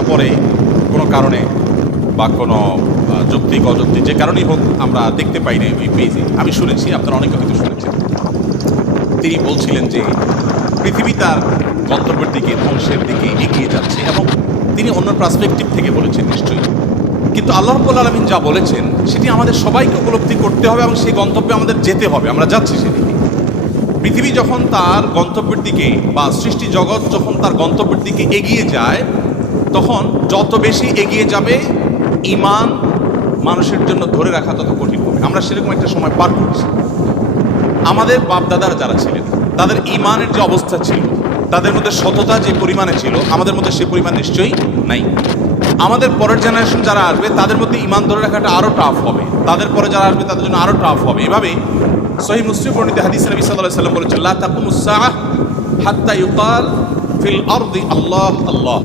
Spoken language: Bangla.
ঘন্টা পরে কোনো কারণে বা কোনো যৌক্তিক অযৌক্তিক যে কারণেই হোক আমরা দেখতে পাই না ওই পেজে, আমি শুনেছি, আপনারা অনেকে হয়তো শুনেছেন, তিনি বলছিলেন যে পৃথিবী তার গন্তব্যের দিকে, ধ্বংসের দিকে এগিয়ে যাচ্ছে, এবং তিনি অন্য পার্সপেক্টিভ থেকে বলেছেন নিশ্চয়ই। কিন্তু আল্লাহ রাব্বুল আলামিন যা বলেছেন সেটি আমাদের সবাইকে উপলব্ধি করতে হবে এবং সেই গন্তব্যে আমাদের যেতে হবে, আমরা যাচ্ছি সেদিকে। পৃথিবী যখন তার গন্তব্যের দিকে বা সৃষ্টি জগৎ যখন তার গন্তব্যের দিকে এগিয়ে যায়, তখন যত বেশি এগিয়ে যাবে ঈমান মানুষের জন্য ধরে রাখা তত কঠিন হবে। আমরা সেরকম একটা সময় পার করছি। আমাদের বাপদাদারা যারা ছিলেন তাদের ঈমানের যে অবস্থা ছিল, তাদের মধ্যে সততা যে পরিমাণে ছিল, আমাদের মধ্যে সে পরিমাণ নিশ্চয়ই নাই। আমাদের পরের জেনারেশন যারা আসবে তাদের মধ্যে ঈমান ধরে রাখাটা আরও টাফ হবে, তাদের পরে যারা আসবে তাদের জন্য আরও টাফ হবে। এভাবে সহিহ মুসলিম বর্ণিত হাদিসে নবী সাল্লাল্লাহু আলাইহি ওয়াসাল্লাম বলেছেন, লা তাকুমুস সাআহ হাত্তা ইউকাল ফিল আরদি আল্লাহ আল্লাহ।